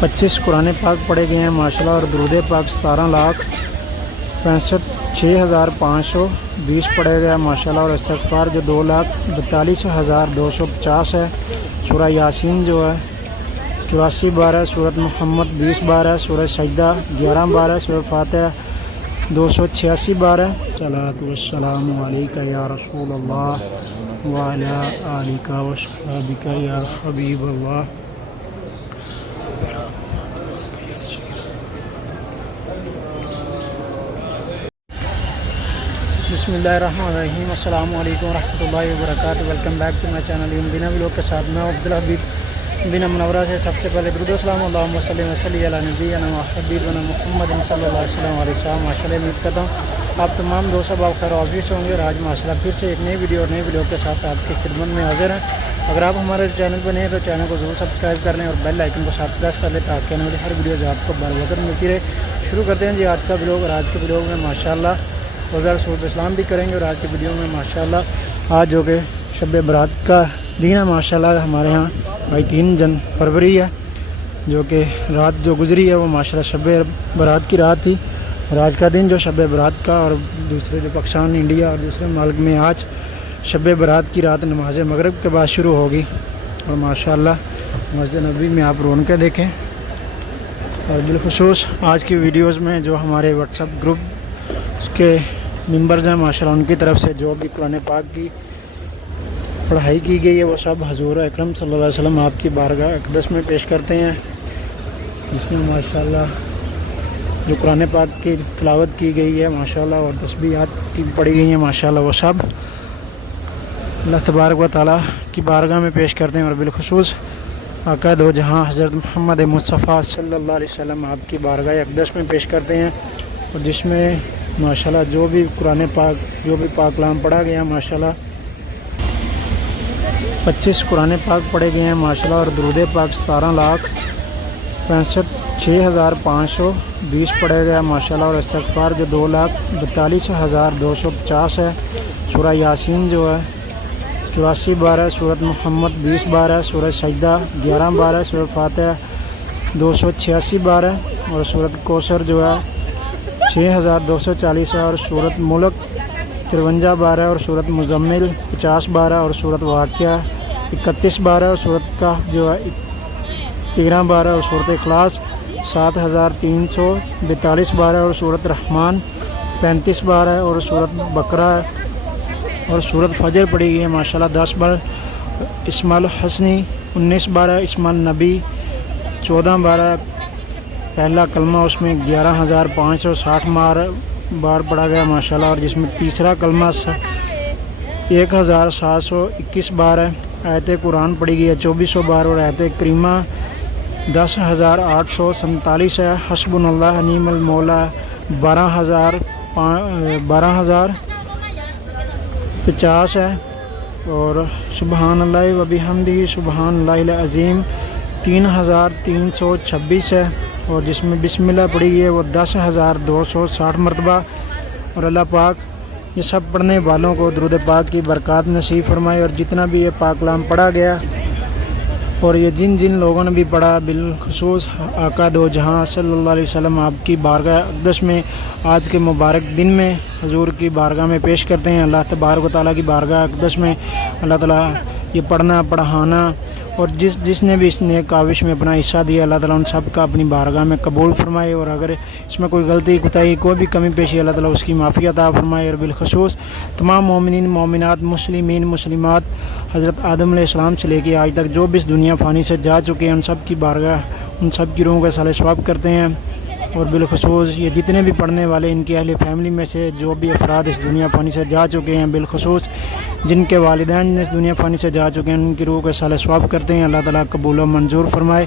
25 قرآن پاک پڑھے گئے ہیں ماشاءاللہ، اور درود پاک 17,65,520 پڑھے گئے ماشاءاللہ، اور استغفار جو 2,42,250 ہے۔ سورہ یاسین جو ہے 84 بار ہے، سورۃ محمد 20 بار ہے، سورہ سجدہ 11 بار ہے، سورہ فاتحہ 286 بار ہے۔ صلاۃ والسلام علیک یا رسول اللہ وعلی آلک وصحبک یا حبیب اللہ۔ بسم اللہ الرحمن الرحیم، السلام علیکم ورحمۃ اللہ وبرکاتہ۔ Welcome back to my channel بنا بلاگ کے ساتھ میں عبدالحبیب بن منورہ سے سب سے پہلے درود و سلام اللہم صلی وسلم علی نبینا حبیبنا محمد صلی اللہ علیہ وسلم علیہ السلام۔ ماشاءاللہ امید کرتا ہوں آپ تمام دوست اب خیر عافیت سے ہوں گے، اور آج ماشاءاللہ پھر سے ایک نئی ویڈیو اور نئی ویڈیو کے ساتھ آپ کی خدمت میں حاضر ہیں۔ اگر آپ ہمارے چینل پر نئے ہیں تو چینل کو ضرور سبسکرائب کر لیں اور بیل آئکن کو ساتھ پریس کر لیں تاکہ آنے والی ہر ویڈیو جو آپ کو بر وقت ملتی رہے۔ شروع کرتے ہیں جی آج کا ویڈیو، اور آج کے ویڈیو میں ماشاءاللہ روزہ رسول اسلام بھی کریں گے، اور آج کی ویڈیو میں ماشاءاللہ آج جو کہ شب برات کا دن ہے ماشاءاللہ ہمارے ہاں بھائی 3 فروری ہے، جو کہ رات جو گزری ہے وہ ماشاءاللہ شب برات کی رات تھی، اور آج کا دن جو شب برات کا، اور دوسرے جو پاکستان، انڈیا اور دوسرے ملک میں آج شب برات کی رات نماز مغرب کے بعد شروع ہوگی، اور ماشاءاللہ مسجد نبوی میں آپ رونقیں دیکھیں۔ اور بالخصوص آج کی ویڈیوز میں جو ہمارے واٹس ایپ گروپ اس کے ممبرز ہیں ماشاءاللہ، ان کی طرف سے جو بھی قرآن پاک کی پڑھائی کی گئی ہے وہ سب حضور اکرم صلی اللہ علیہ وسلم آپ کی بارگاہ اقدس میں پیش کرتے ہیں، جس میں ماشاءاللہ جو قرآن پاک کی تلاوت کی گئی ہے ماشاءاللہ، اور تسبیحات کی پڑھی گئی ہیں ماشاءاللہ، وہ سب اللہ تبارک و تعالیٰ کی بارگاہ میں پیش کرتے ہیں، اور بالخصوص آقا دو جہاں حضرت محمد مصطفیٰ صلی اللہ علیہ وسلم آپ کی بارگاہ اقدس میں پیش کرتے ہیں، اور جس میں ماشاءاللہ جو بھی قرآن پاک جو بھی پاک کلام پڑھا گیا ماشاءاللہ 25 قرآن پاک پڑھے گئے ہیں ماشاءاللہ، اور درود پاک 17,65,520 پڑھے گئے ماشاءاللہ، اور استغفار جو 2,42,250 ہے۔ سورہ یاسین جو ہے 84 بار ہے، سورۃ محمد 20 بار ہے، سورہ سجدہ 11 بار ہے، سورہ فاتحہ 286 بار ہے، اور سورۃ کوثر جو ہے 6,240 ہے، اور سورۃ ملک 53 بار ہے، اور سورۃ مزمل 50 بار ہے، اور سورۃ واقعہ 31 بار ہے، اور سورۃ کہف جو ہے 13 بار ہے، اور سورۃ اخلاص 7,342 بار ہے، اور سورۃ رحمان 35 بار ہے، اور سورۃ بقرہ اور سورۃ فجر پڑھی گئی ہے ماشاءاللہ 10 بار، اسم الحسنی 19 بار ہے، اسم النبی 14 بار ہے، پہلا کلمہ اس میں 11,560 بار پڑھا گیا ماشاءاللہ، اور جس میں تیسرا کلمہ 1,721 بار ہے، آیت قرآن پڑھی گئی ہے 2400 بار، اور آیت کریمہ 10,847 ہے، حسبنا اللہ نعم المولا 12,050 ہے، اور سبحان اللہ و بحمدہ سبحان اللہ العظیم 3,326 ہے، اور جس میں بسم اللہ پڑھی گئی ہے وہ 10,260 مرتبہ، اور اللہ پاک یہ سب پڑھنے والوں کو درود پاک کی برکات نصیب فرمائے، اور جتنا بھی یہ پاک کلام پڑھا گیا اور یہ جن لوگوں نے بھی پڑھا، بالخصوص آقا دو جہاں صلی اللہ علیہ وسلم آپ کی بارگاہ اقدس میں آج کے مبارک دن میں حضور کی بارگاہ میں پیش کرتے ہیں، اللہ تبارک و تعالیٰ کی بارگاہ اقدس میں اللہ تعالیٰ یہ پڑھنا پڑھانا، اور جس نے بھی اس نیک کاوش میں اپنا حصہ دیا اللہ تعالیٰ ان سب کا اپنی بارگاہ میں قبول فرمائے، اور اگر اس میں کوئی غلطی کوتاہی کوئی بھی کمی پیشی اللہ تعالیٰ اس کی معافی عطا فرمائے، اور بالخصوص تمام مومنین مومنات مسلمین مسلمات حضرت آدم علیہ السلام سے لے کے آج تک جو بھی اس دنیا فانی سے جا چکے ہیں ان سب کی بارگاہ ان سب کی روحوں کا صالح ثواب کرتے ہیں، اور بالخصوص یہ جتنے بھی پڑھنے والے ان کی اہل فیملی میں سے جو بھی افراد اس دنیا فانی سے جا چکے ہیں، بالخصوص جن کے والدین اس دنیا فانی سے جا چکے ہیں ان کی روح کا صالح ثواب کرتے ہیں، اللہ تعالیٰ قبول و منظور فرمائے۔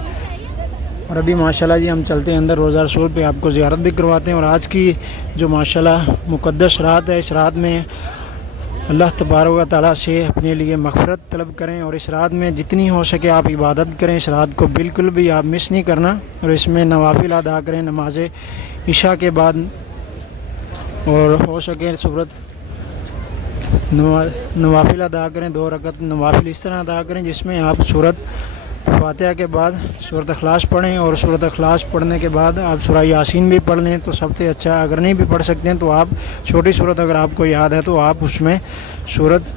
اور ابھی ماشاءاللہ جی ہم چلتے ہیں اندر روزہ رسول پہ، آپ کو زیارت بھی کرواتے ہیں، اور آج کی جو ماشاءاللہ مقدس رات ہے، اس رات میں اللہ تبارک و تعالیٰ سے اپنے لیے مغفرت طلب کریں، اور اس رات میں جتنی ہو سکے آپ عبادت کریں، اس رات کو بالکل بھی آپ مس نہیں کرنا، اور اس میں نوافل ادا کریں نماز عشاء کے بعد، اور ہو سکے صورت نوافل ادا کریں 2 رکعت نوافل اس طرح ادا کریں جس میں آپ صورت فاتحہ کے بعد سورۃ اخلاص پڑھیں، اور سورۃ اخلاص پڑھنے کے بعد آپ سورہ یاسین بھی پڑھ لیں تو سب سے اچھا۔ اگر نہیں بھی پڑھ سکتے ہیں تو آپ چھوٹی صورت اگر آپ کو یاد ہے تو آپ اس میں سورۃ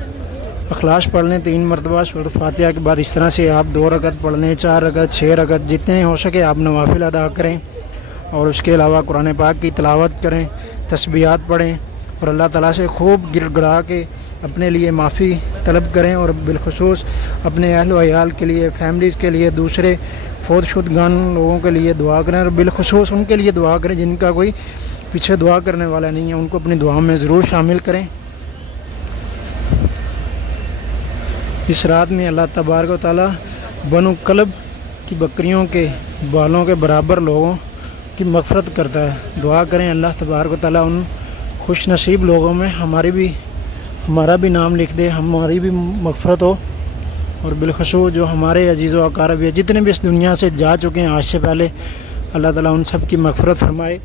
اخلاص پڑھ لیں 3 مرتبہ سورۃ فاتحہ کے بعد۔ اس طرح سے آپ 2 رکعت پڑھ لیں، 4 رکعت، 6 رکعت، جتنے ہو سکے آپ نوافل ادا کریں، اور اس کے علاوہ قرآن پاک کی تلاوت کریں، تسبیحات پڑھیں، اور اللہ تعالیٰ سے خوب گڑ گڑا کے اپنے لیے معافی طلب کریں، اور بالخصوص اپنے اہل و عیال کے لیے، فیملیز کے لیے، دوسرے فوت شدگان لوگوں کے لیے دعا کریں، اور بالخصوص ان کے لیے دعا کریں جن کا کوئی پیچھے دعا کرنے والا نہیں ہے، ان کو اپنی دعاؤں میں ضرور شامل کریں۔ اس رات میں اللہ تبارک و تعالیٰ بنو کلب کی بکریوں کے بالوں کے برابر لوگوں کی مغفرت کرتا ہے۔ دعا کریں اللہ تبارک و تعالیٰ ان خوش نصیب لوگوں میں ہمارا بھی نام لکھ دے، ہماری بھی مغفرت ہو، اور بالخصوص جو ہمارے عزیز و اقارب ہیں جتنے بھی اس دنیا سے جا چکے ہیں آج سے پہلے، اللہ تعالیٰ ان سب کی مغفرت فرمائے۔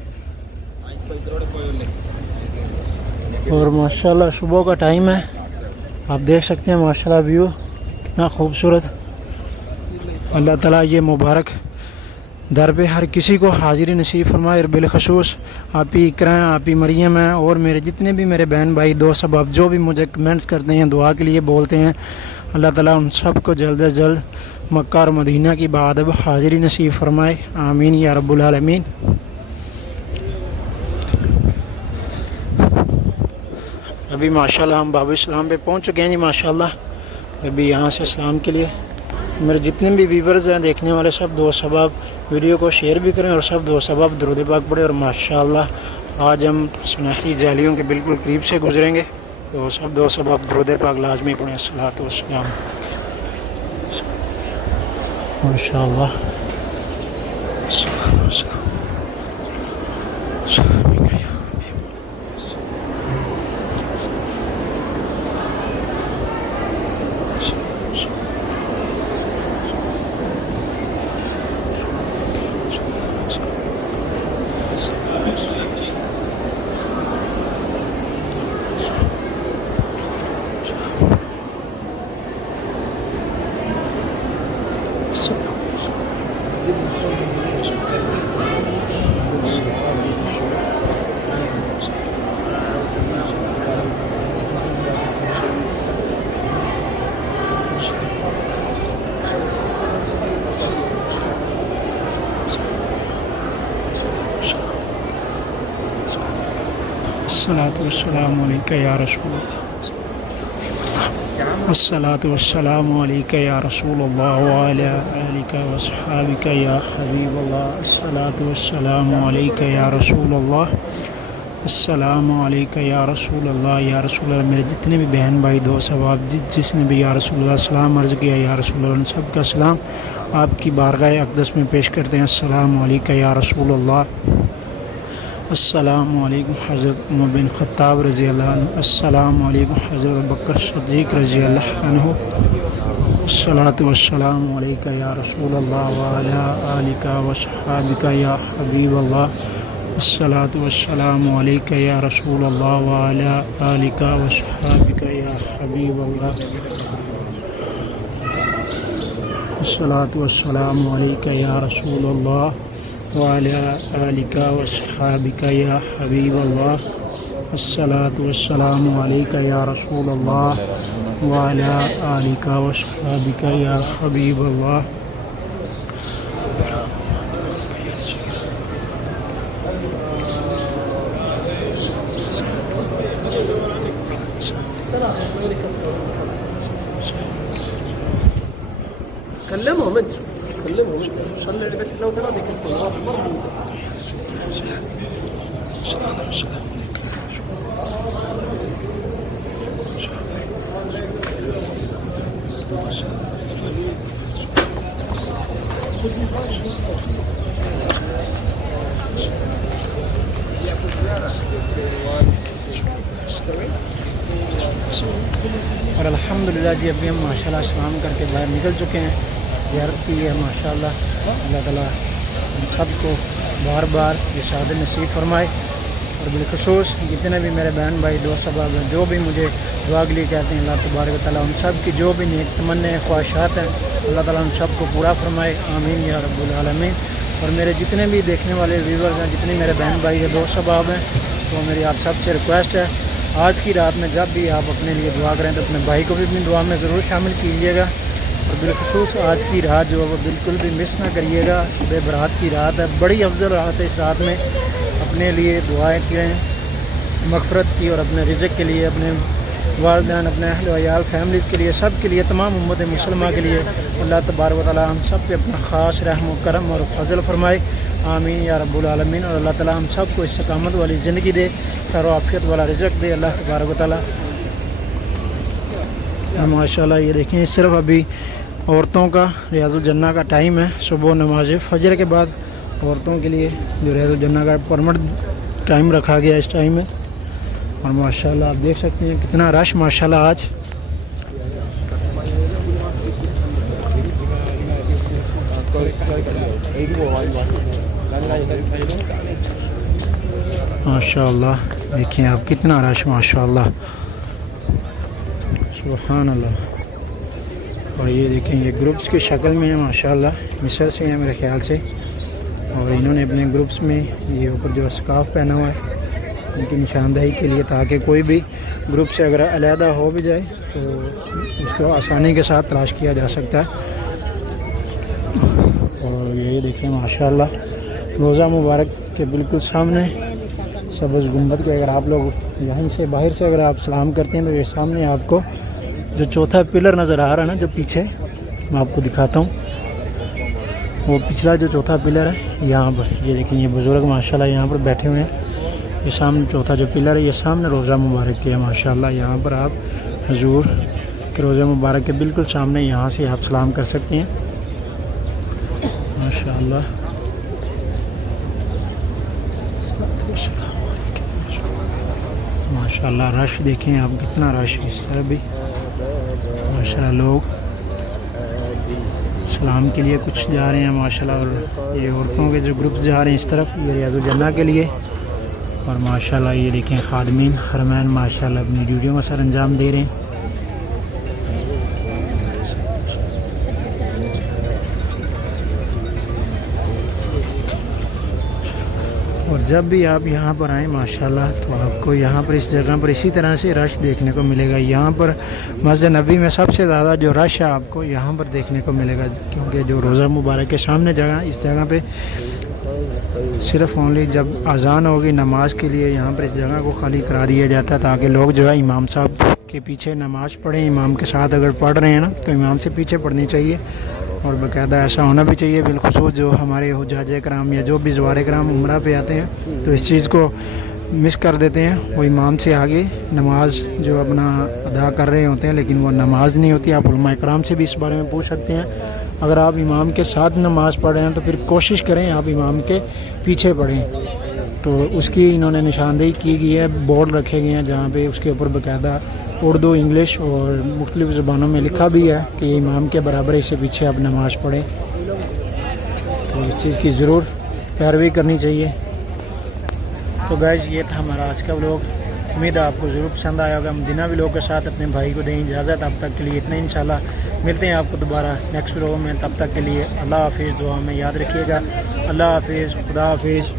اور ماشاءاللہ صبح کا ٹائم ہے، آپ دیکھ سکتے ہیں ماشاءاللہ ویو کتنا خوبصورت۔ اللہ تعالیٰ یہ مبارک در پہ ہر کسی کو حاضری نصیب فرمائے، اور بالخصوص آپ ہی اقرا ہیں، آپ ہی مریم ہیں، اور میرے جتنے بھی میرے بہن بھائی دوست احباب جو بھی مجھے کمنٹس کرتے ہیں، دعا کے لیے بولتے ہیں، اللہ تعالیٰ ان سب کو جلد از جلد مکہ اور مدینہ کی بادب حاضری نصیب فرمائے، آمین یا رب العالمین۔ ابھی ماشاءاللہ ہم باب اسلام پہ پہنچ چکے ہیں جی ماشاءاللہ۔ ابھی یہاں سے اسلام کے لیے میرے جتنے بھی ویورز ہیں، دیکھنے والے سب دوست احباب ویڈیو کو شیئر بھی کریں، اور سب دوست احباب درود پاک پڑھیں، اور ماشاءاللہ آج ہم سنہری جالیوں کے بالکل قریب سے گزریں گے، تو سب دوست احباب درود پاک لازمی پڑھیں۔ الصلاۃ والسلام ماشاءاللہ۔ الصلاۃ والسلام علیکہ یا رسول اللہ، الصلاۃ والسلام علیکہ یا رسول اللہ وعلی آلک واصحابک یا حبیب اللہ، الصلاۃ والسلام علیکہ یا رسول اللہ، السلام علیکہ یا رسول اللہ۔ یا رسول اللہ، میرے جتنے بھی بہن بھائی دوست احباب جس نے بھی یا رسول اللہ سلام عرض کیا، یا رسول اللہ، ان سب کا سلام آپ کی بارگاہ اقدس میں پیش کرتے ہیں۔ السلام علیکہ یا رسول اللہ، السلام علیکم حضرت عمر بن خطاب رضی اللہ عنہ، السلام علیکم حضرت بکر صدیق رضی اللہ عنہ، الصلاۃ والسلام علیکہ یا رسول اللہ وعلی آلک واصحابک یا حبیب اللہ، الصلاۃ والسلام علیکہ یا رسول اللہ وعلی آلک واصحابک یا حبیب اللہ، الصلاۃ والسلام علیکہ یا رسول اللہ وعلی آلک واصحابک یا حبیب اللہ، الصلاۃ والسلام علیکہ یا رسول اللہ وعلی آلک واصحابک یا حبیب اللہ۔ كلمهم انت، كلمهم انت، صلي لي بس لو ثلاث كلمات مرة. اور الحمدللہ جی ابھی ہم ماشاءاللہ اسلام کر کے باہر نکل چکے ہیں، زیارت کی ہے ماشاءاللہ۔ اللہ تعالیٰ ہم سب کو بار بار یہ سعادت نصیب فرمائے۔ اور بالخصوص جتنے بھی میرے بہن بھائی دوست احباب ہیں جو بھی مجھے دعا کے لیے کہتے ہیں، اللہ تبارک و تعالیٰ ان سب کی جو بھی نیک تمنے خواہشات ہیں اللہ تعالیٰ ان سب کو پورا فرمائے، آمین یا رب العالمین۔ اور میرے جتنے بھی دیکھنے والے ویورز ہیں، جتنے میرے بہن بھائی ہیں دوست احباب ہیں، تو میری آپ سب سے ریکویسٹ ہے آج کی رات میں جب بھی آپ اپنے لیے دعا کریں تو اپنے بھائی کو بھی اپنی دعا میں ضرور شامل کیجیے گا، اور بالخصوص آج کی رات جو ہے وہ بالکل بھی مس نہ کریے گا۔ شب برات کی رات ہے، بڑی افضل رات ہے، اس رات میں اپنے لیے دعائیں کریں مغفرت کی، اور اپنے رزق کے لیے، اپنے والدین، اپنے اہل و عیال، فیملیز کے لیے، سب کے لیے، تمام امت مسلمہ کے لیے اللہ تبارک و تعالیٰ ہم سب پہ اپنا خاص رحم و کرم اور فضل فرمائے، آمین یا رب العالمین۔ اور اللہ تعالیٰ ہم سب کو استقامت والی زندگی دے، خیر و عافیت والا رزق دے اللہ تبارک و تعالیٰ۔ ماشاءاللہ یہ دیکھیں صرف ابھی عورتوں کا ریاض الجنہ کا ٹائم ہے، صبح نماز فجر کے بعد عورتوں کے لیے جو ریاض الجنہ کا پرمٹ ٹائم رکھا گیا اس ٹائم میں، اور ماشاءاللہ آپ دیکھ سکتے ہیں کتنا رش ماشاءاللہ آج۔ ماشاءاللہ دیکھیں آپ کتنا رش ماشاءاللہ، سبحان اللہ۔ اور یہ دیکھیں یہ گروپس کی شکل میں ہے ماشاءاللہ، مصر سے ہیں میرے خیال سے، اور انہوں نے اپنے گروپس میں یہ اوپر جو اسکارف پہنا ہوا ہے ان کی نشاندہی کے لیے، تاکہ کوئی بھی گروپ سے اگر علیحدہ ہو بھی جائے تو اس کو آسانی کے ساتھ تلاش کیا جا سکتا ہے۔ اور یہ دیکھیں ماشاءاللہ روزہ مبارک کے بالکل سامنے سبز گنبد کے اگر آپ لوگ یہیں سے باہر سے اگر آپ سلام کرتے ہیں تو یہ سامنے آپ کو جو چوتھا پلر نظر آ رہا ہے نا، جو پیچھے میں آپ کو دکھاتا ہوں، وہ پچھلا جو چوتھا پلر ہے یہاں پر یہ دیکھیں یہ بزرگ ماشاءاللہ یہاں پر بیٹھے ہوئے ہیں، یہ سامنے چوتھا جو پلر ہے یہ سامنے روزہ مبارک کے ہے ماشاءاللہ۔ یہاں پر آپ حضور کے روزہ مبارک کے بالکل سامنے یہاں سے آپ سلام کر سکتے ہیں ماشاءاللہ۔ ماشاءاللہ رش دیکھیں آپ کتنا رش ہے، اس طرح بھی ماشاءاللہ لوگ سلام کے لیے کچھ جا رہے ہیں ماشاءاللہ، اور یہ عورتوں کے جو گروپس جا رہے ہیں اس طرف یہ ریاض الجنہ کے لیے، اور ماشاءاللہ یہ دیکھیں خادمین حرمین ماشاءاللہ اپنی ڈیوٹیوں کا سر انجام دے رہے ہیں۔ اور جب بھی آپ یہاں پر آئیں ماشاءاللہ تو آپ کو یہاں پر اس جگہ پر اسی طرح سے رش دیکھنے کو ملے گا۔ یہاں پر مسجد نبی میں سب سے زیادہ جو رش ہے آپ کو یہاں پر دیکھنے کو ملے گا، کیونکہ جو روزہ مبارک کے سامنے جگہ اس جگہ پہ صرف اونلی جب اذان ہوگی نماز کے لیے یہاں پر اس جگہ کو خالی کرا دیا جاتا ہے، تاکہ لوگ جو ہے امام صاحب کے پیچھے نماز پڑھیں۔ امام کے ساتھ اگر پڑھ رہے ہیں نا تو امام سے پیچھے پڑھنی چاہیے، اور باقاعدہ ایسا ہونا بھی چاہیے، بالخصوص جو ہمارے حجاج کرام یا جو بھی زوار کرام عمرہ پہ آتے ہیں تو اس چیز کو مس کر دیتے ہیں، وہ امام سے آگے نماز جو اپنا ادا کر رہے ہوتے ہیں لیکن وہ نماز نہیں ہوتی۔ آپ علماء کرام سے بھی اس بارے میں پوچھ سکتے ہیں، اگر آپ امام کے ساتھ نماز پڑھ رہے ہیں تو پھر کوشش کریں آپ امام کے پیچھے پڑھیں۔ تو اس کی انہوں نے نشاندہی کی گئی ہے، بورڈ رکھے گئے ہیں جہاں پہ اس کے اوپر باقاعدہ اردو، انگلش اور مختلف زبانوں میں لکھا بھی ہے کہ یہ امام کے برابر اس سے پیچھے آپ نماز پڑھیں، تو اس چیز کی ضرور پیروی کرنی چاہیے۔ تو گائز یہ تھا ہمارا آج کا ولاگ، امید ہے آپ کو ضرور پسند آیا ہوگا۔ مدینہ ولاگ کے ساتھ اپنے بھائی کو دیں اجازت، اب تک کے لیے اتنا ہی، انشاءاللہ ملتے ہیں آپ کو دوبارہ نیکسٹ ولاگ میں، تب تک کے لیے اللہ حافظ، دعا میں یاد رکھیے گا، اللہ حافظ، خدا حافظ۔